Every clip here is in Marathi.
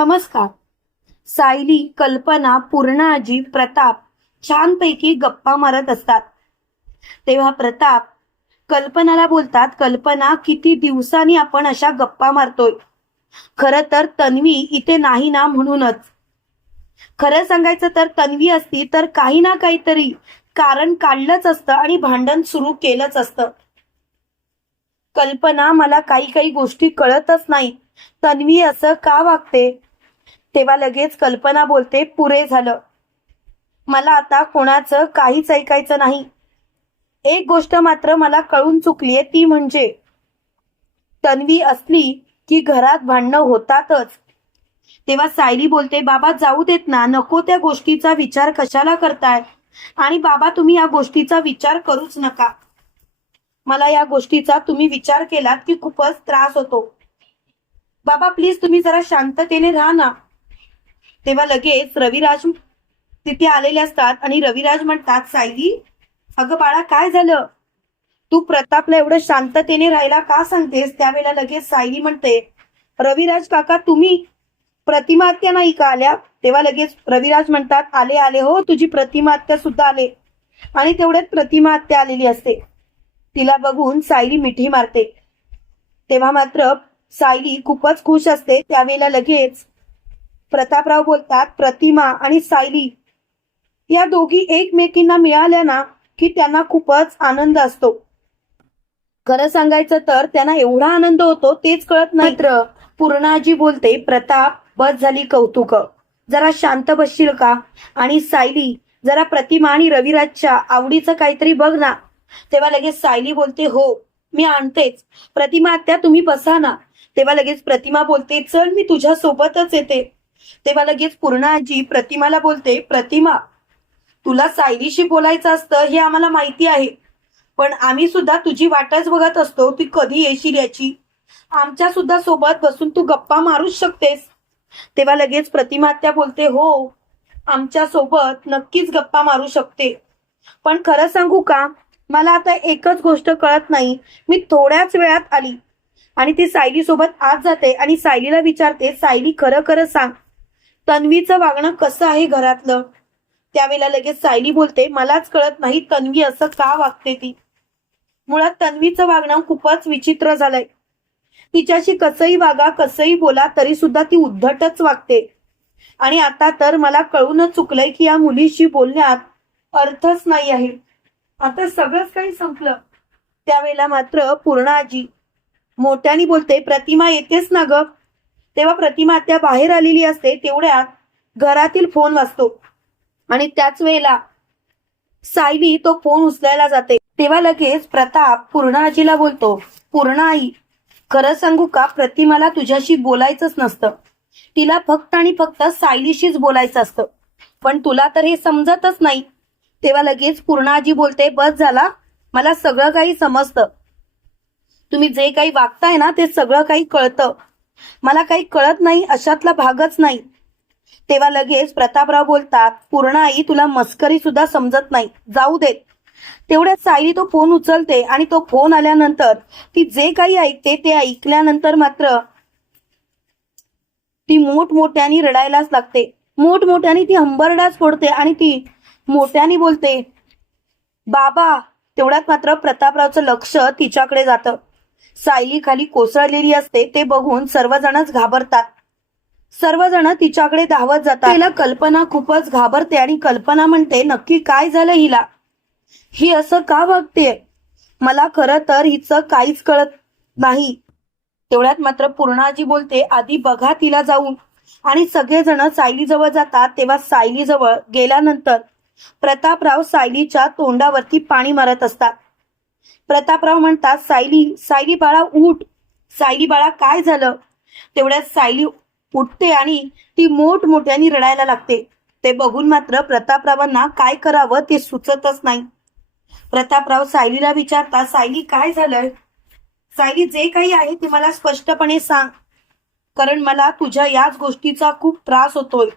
नमस्कार. सायली कल्पना पूर्णाजी प्रताप छानपैकी गप्पा मारत असतात. तेव्हा प्रताप कल्पनाला बोलतात कल्पना किती दिवसांनी आपण अशा गप्पा मारतोय? खर तर तन्वी इथे नाही ना म्हणूनच. खरं सांगायचं तर तन्वी असती तर काही ना काहीतरी कारण काढलंच असतं आणि भांडण सुरू केलंच असतं. कल्पना मला काही काही गोष्टी कळतच नाही. तन्वी असं का वागते? तेव्हा लगेच कल्पना बोलते पुरे झालं. मला आता कोणाचं काहीच ऐकायचं नाही. एक गोष्ट मात्र मला कळून चुकलीये ती म्हणजे तन्वी असली की घरात भांडणं होतातच. तेव्हा सायली बोलते बाबा जाऊ देत ना नको त्या गोष्टीचा विचार कशाला करताय? आणि बाबा तुम्ही या गोष्टीचा विचार करूच नका. मला या गोष्टीचा तुम्ही विचार केलात की खूपच त्रास होतो. बाबा प्लीज तुम्ही जरा शांततेने राहा ना. तेव्हा लगेच रविराज तिथे आलेले असतात आणि रविराज म्हणतात सायली अगं बाळा काय झालं? तू प्रतापला एवढं शांततेने राहायला का सांगतेस? त्यावेळेला लगेच सायली म्हणते रविराज काका तुम्ही प्रतिमात्या नाही का आल्या? तेव्हा लगेच रविराज म्हणतात आले आले हो तुझी प्रतिमात्या सुद्धा आले आणि तेवढ्यात प्रतिमात्या आलेली असते. तिला बघून सायली मिठी मारते. तेव्हा मात्र सायली खूपच खुश असते. त्यावेळेला लगेच प्रतापराव बोलतात प्रतिमा आणि सायली. या दोघी एकमेकींना मिळाल्या ना की त्यांना खूपच आनंद असतो. खरं सांगायचं तर त्यांना एवढा आनंद होतो तेच कळत नाही. तर पूर्णाजी बोलते प्रताप बस झाली कौतुक. जरा शांत बसशील का? आणि सायली जरा प्रतिमा आणि रविराजच्या आवडीचं काहीतरी बघ ना. तेव्हा लगेच सायली बोलते हो मी आणतेच. प्रतिमा आत्या तुम्ही बसा ना. तेव्हा लगेच प्रतिमा बोलते चल मी तुझ्या सोबतच येते. तेव्हा लगेच पूर्ण आजी प्रतिमाला बोलते प्रतिमा तुला सायलीशी बोलायचं असतं हे आम्हाला माहिती आहे पण आम्ही सुद्धा तुझी वाटच बघत असतो ती कधी येशील याची? आमच्या सुद्धा सोबत बसून तू गप्पा मारूच शकतेस. तेव्हा लगेच प्रतिमा त्या बोलते हो आमच्यासोबत नक्कीच गप्पा मारू शकते. पण खरं सांगू का मला आता एकच गोष्ट कळत नाही. मी थोड्याच वेळात आली आणि ती सायली सोबत आज जाते आणि सायलीला विचारते सायली खरं खरं सांग तन्वीचं वागणं कसं आहे घरातलं? त्यावेळेला लगेच सायली बोलते मलाच कळत नाही तन्वी असं का वागते ती? मुळात तन्वीचं वागणं खूपच विचित्र झालंय. तिच्याशी कसंही वागा कसंही बोला तरी सुद्धा ती उद्धटच वागते. आणि आता तर मला कळूनच चुकलंय की या मुलीशी बोलण्यात अर्थच नाही आहे. आता सगळंच काही संपलं. त्यावेळेला मात्र पूर्णाजी मोठ्याने बोलते प्रतिमा येतेच ना ग? तेव्हा प्रतिमा त्या बाहेर आलेली असते तेवढ्यात घरातील फोन वाजतो. आणि त्याच वेळेला सायली तो फोन उचलायला जाते. तेव्हा लगेच प्रताप पूर्ण आजीला बोलतो पूर्ण आई खरं सांगू का? प्रतिमाला तुझ्याशी बोलायचंच नसतं. तिला फक्त आणि फक्त सायलीशीच बोलायचं असतं. पण तुला तर हे समजतच नाही. तेव्हा लगेच पूर्ण आजी बोलते बस झाला मला सगळं काही समजतं. तुम्ही जे काही वागताय ना ते सगळं काही कळतं. मला काही कळत नाही अशातला भागच नाही. तेव्हा लगेच प्रतापराव बोलतात पूर्ण आई तुला मस्करी सुद्धा समजत नाही. जाऊ देत तेवढ्या सायली तो फोन उचलते आणि तो फोन आल्यानंतर ती जे काही ऐकते ते ऐकल्यानंतर मात्र ती मोठमोठ्याने रडायलाच लागते. मोठमोठ्याने ती हंबरडाच फोडते आणि ती मोठ्याने बोलते बाबा. तेवढ्यात मात्र प्रतापरावचं लक्ष तिच्याकडे जातं. सायली खाली कोसळलेली असते ते बघून सर्वजणच घाबरतात. सर्वजण तिच्याकडे धावत जातात. तिला कल्पना खूपच घाबरते आणि कल्पना म्हणते नक्की काय झालं हिला? ही असं का वागते मला खरं तर हिचं काहीच कळत नाही. तेवढ्यात मात्र पूर्णाजी बोलते आधी बघा तिला जाऊन. आणि सगळेजण सायली जवळ जातात. तेव्हा सायली जवळ गेल्यानंतर प्रतापराव सायलीच्या तोंडावरती पाणी मारत असतात. प्रतापराव म्हणतात सायली सायली बाळा उठ. सायली बाळा काय झालं? तेवढ्यात सायली उठते आणि ती मोठमोठ्याने रडायला लागते. ते बघून मात्र प्रतापरावांना काय करावं ते सुचतच नाही. प्रतापराव सायलीला विचारता सायली काय झालंय? सायली जे काही आहे ते मला स्पष्टपणे सांग. कारण मला तुझ्या याच गोष्टीचा खूप त्रास होतोय.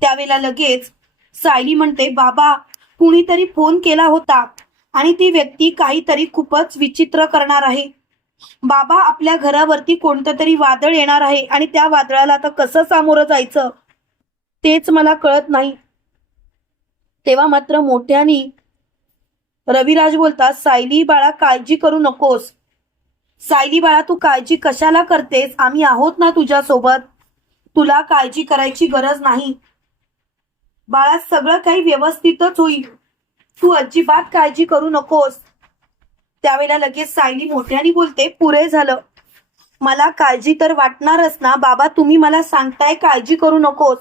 त्यावेळेला लगेच सायली म्हणते बाबा कुणीतरी फोन केला होता. आणि ती व्यक्ती काहीतरी खूपच विचित्र करणार आहे. बाबा आपल्या घरावरती कोणतं तरी वादळ येणार आहे आणि त्या वादळाला आता कसं सामोरं जायचं? तेच मला कळत नाही. तेव्हा मात्र मोठ्यानी रविराज बोलतात सायली बाळा काळजी करू नकोस. सायली बाळा तू काळजी कशाला करतेस? आम्ही आहोत ना तुझ्या सोबत तुला काळजी करायची गरज नाही. बाळा सगळं काही व्यवस्थितच होईल. तू अजिबात काळजी करू नकोस. त्यावेळेला लगेच सायली मोठ्याने बोलते पुरे झालं. मला काळजी तर वाटणारच ना. बाबा तुम्ही मला सांगताय काळजी करू नकोस.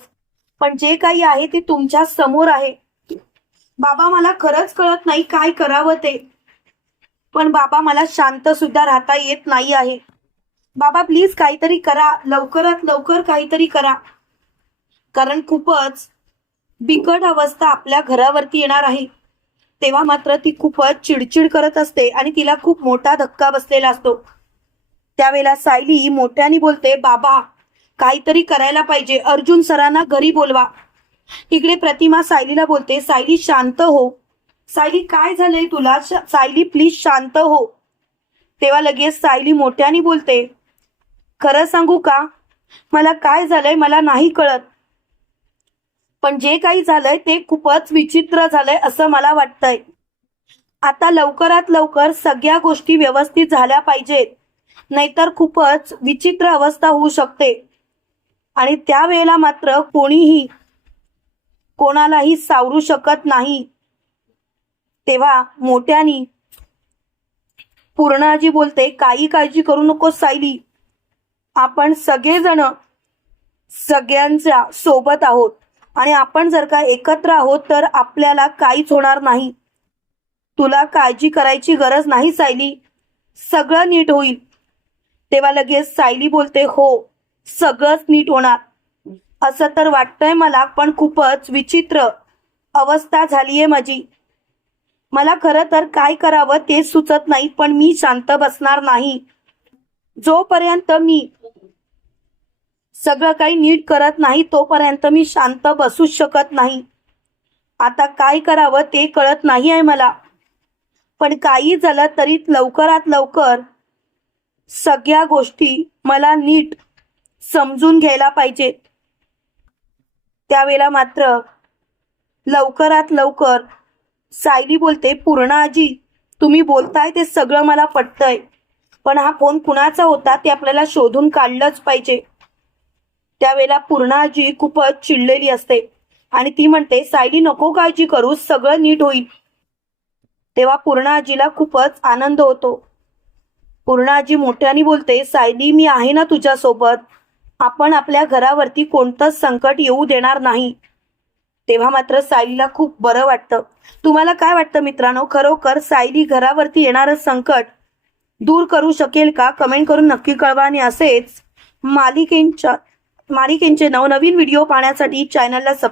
पण जे काही आहे ते तुमच्यासमोर आहे. बाबा मला खरंच कळत नाही काय करावं ते. पण बाबा मला शांत सुद्धा राहता येत नाही आहे. बाबा प्लीज काहीतरी करा. लवकरात लवकर काहीतरी करा. कारण खूपच बिकट अवस्था आपल्या घरावरती येणार आहे. तेव्हा मात्र ती खूपच चिडचिड करत असते आणि तिला खूप मोठा धक्का बसलेला असतो. त्यावेळेला सायली मोठ्याने बोलते बाबा काहीतरी करायला पाहिजे. अर्जुन सरांना घरी बोलवा. इकडे प्रतिमा सायलीला बोलते सायली शांत हो. सायली काय झालंय तुला? श- सायली प्लीज शांत हो. तेव्हा लगेच सायली मोठ्याने बोलते खरं सांगू का? मला काय झालंय मला नाही कळत. पण जे काही झालंय ते खूपच विचित्र झालंय असं मला वाटतंय. आता लवकरात लवकर सगळ्या गोष्टी व्यवस्थित झाल्या पाहिजेत. नाहीतर खूपच विचित्र अवस्था होऊ शकते. आणि त्यावेळेला मात्र कोणीही कोणालाही सावरू शकत नाही. तेव्हा मोठ्यानी पूर्णाजी बोलते काही काळजी करू नको सायली. आपण सगळेजण सगळ्यांच्या सोबत आहोत. आणि आपण जर का एकत्र आहोत तर आपल्याला काहीच होणार नाही. तुला काळजी करायची गरज नाही सायली. सगळं नीट होईल. तेव्हा लगेच सायली बोलते हो सगळंच नीट होणार. असं तर वाटतंय मला पण खूपच विचित्र अवस्था झालीये माझी. मला खरं तर काय करावं तेच सुचत नाही पण मी शांत बसणार नाही. जोपर्यंत मी सगळं काही नीट करत नाही तोपर्यंत मी शांत बसूच शकत नाही. आता काय करावं ते कळत नाही आहे मला. पण काही झालं तरी लवकरात लवकर सगळ्या गोष्टी मला नीट समजून घ्यायला पाहिजेत त्यावेळेला मात्र लवकरात लवकर सायली बोलते पूर्णा आजी तुम्ही बोलताय ते सगळं मला पटतंय. पण हा फोन कुणाचा होता ते आपल्याला शोधून काढलंच पाहिजे. त्यावेळेला पूर्णाजी खूपच चिडलेली असते. आणि ती म्हणते सायली नको काळजी करू सगळं नीट होईल. तेव्हा पूर्णाजीला खूपच आनंद होतो. पूर्णाजी मोठ्याने बोलते सायली मी आहे ना तुझ्या सोबत आपण आपल्या घरावरती कोणतंच संकट येऊ देणार नाही. तेव्हा मात्र सायलीला खूप बरं वाटतं. तुम्हाला काय वाटतं मित्रांनो? खरोखर सायली घरावरती येणारं संकट दूर करू शकेल का? कमेंट करून नक्की कळवा. आणि असेच मालिकेंच्या मालिकेंचे नवनवीन व्हिडिओ पाहण्यासाठी चॅनलला सबस्क्राईब